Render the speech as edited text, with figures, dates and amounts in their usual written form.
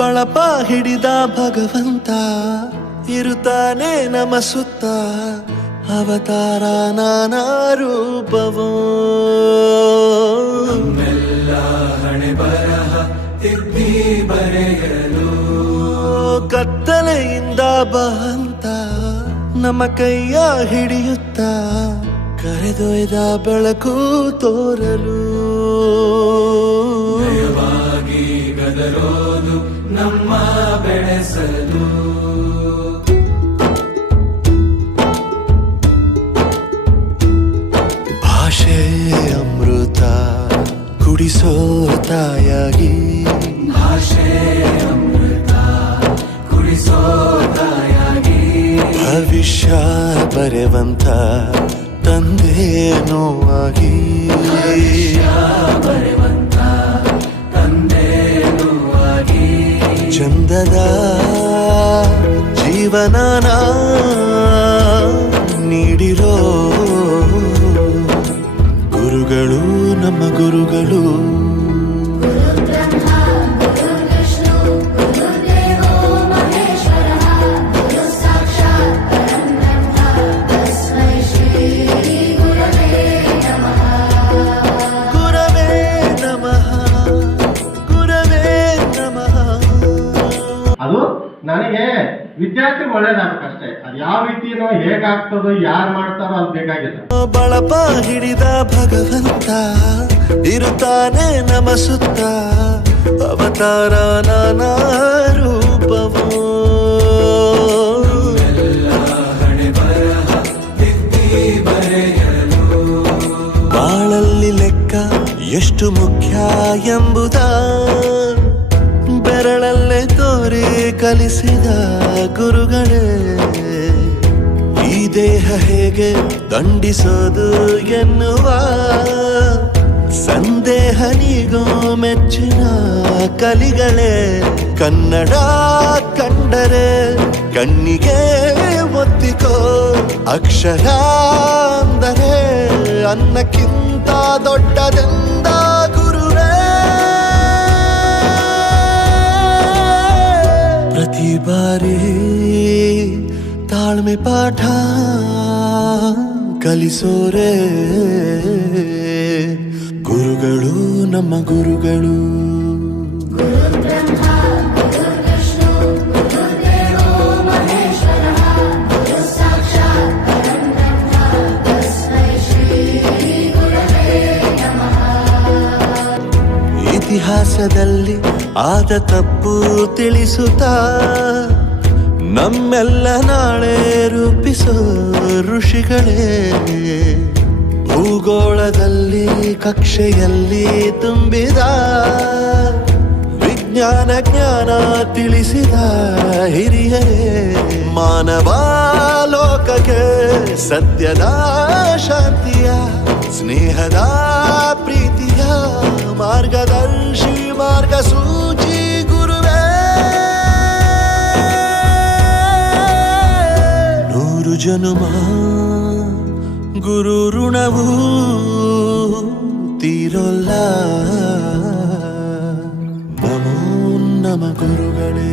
ಬಳಪ ಹಿಡಿದ ಭಗವಂತ ಇರುತ್ತಾನೆ ನಮ ಸುತ್ತ ಅವತಾರ ನಾನಾ ರೂಪವೋ ಹಣೆ ಬರಹ ತಿದ್ದಿ ಬರೆಯಲು ಕತ್ತಲೆಯಿಂದ ಬಂತ ನಮ್ಮ ಕೈಯ ಹಿಡಿಯುತ್ತ ಕರೆದೊಯ್ದ ಬೆಳಕು ತೋರಲು ಭಯವಾಗಿ ಗದರೋದು ನಮ್ಮ ಬೆಳೆಸಲು ಭಾಷೆ ಅಮೃತ ಕುಡಿಸೋ ತಾಯಾಗಿ ಭಾಷೆ ಅಮೃತ ಕುಡಿಸೋ ತಾಯಾಗಿ ಭವಿಷ್ಯ ಬರೆವಂತ ತಂದೇನೋ ಆಗಿ ಬರೆವಂತ ತಂದೇನೂ ಆಗಿ ಚಂದದ ಜೀವನನ ನೀಡಿರೋ ಗುರುಗಳು ನಮ್ಮ ಗುರುಗಳು ಅದು ನನಗೆ ವಿದ್ಯಾರ್ಥಿ ಒಳ್ಳೇದಾಗಬೇಕಷ್ಟೇ. ಅದು ಯಾವ ರೀತಿನೋ ಹೇಗಾಗ್ತದೋ ಯಾರು ಮಾಡ್ತಾರೋ ಅದು ಬೇಕಾಗಿಲ್ಲ. ಬಳಪ ಹಿಡಿದ ಭಗವಂತ ಇರುತ್ತಾನೆ ನಮ ಸುತ್ತ ಅವತಾರ ನಾನಾ ರೂಪವೋ ಹಣೆ ಬರಹ ತಿದ್ದಿ ಬರೆಯಲು ಬಾಳಲ್ಲಿ ಲೆಕ್ಕ ಎಷ್ಟು ಮುಖ್ಯ ಎಂಬುದ ಬೆರಳಲ್ಲೇ ತೋರಿ ಕಲಿಸಿದ ಗುರುಗಳೇ ಈ ದೇಹ ಹೇಗೆ ದಂಡಿಸೋದು ಎನ್ನುವ ಸಂದೇಹ ನೀಗೋ ಮೆಚ್ಚಿನ ಕಲಿಗಳೇ ಕನ್ನಡ ಕಂಡರೆ ಕಣ್ಣಿಗೆ ಒತ್ತಿಕೋ ಅಕ್ಷರ ಅಂದರೆ ಅನ್ನಕ್ಕಿಂತ ದೊಡ್ಡದೆಂದ ಗುರುವೇ ಪ್ರತಿ ಬಾರಿ ತಾಳ್ಮೆ ಪಾಠ ಕಲಿಸೋರೆ ಗುರುಗಳು ನಮ್ಮ ಗುರುಗಳು ಇತಿಹಾಸದಲ್ಲಿ ಆದ ತಪ್ಪು ತಿಳಿಸುತ್ತಾ ನಮ್ಮೆಲ್ಲ ನಾಳೆ ರೂಪಿಸೋ ಋಷಿಗಳೇ ಭೂಗೋಳದಲ್ಲಿ ಕಕ್ಷೆಯಲ್ಲಿ ತುಂಬಿದ ವಿಜ್ಞಾನ ಜ್ಞಾನ ತಿಳಿಸಿದ ಹಿರಿಯರೇ ಮಾನವ ಲೋಕಕ್ಕೆ ಸತ್ಯದ ಶಾಂತಿಯ ಸ್ನೇಹದ ಪ್ರೀತಿಯ ಮಾರ್ಗದರ್ಶಿ ಮಾರ್ಗಸೂಚಿ ಗುರುವೇ ನೂರು ಜನುಮ ಗುರು ಋಣವು ತೀರೋಲ್ಲ ನಮೋ ನಮ ಗುರುಗಳೇ.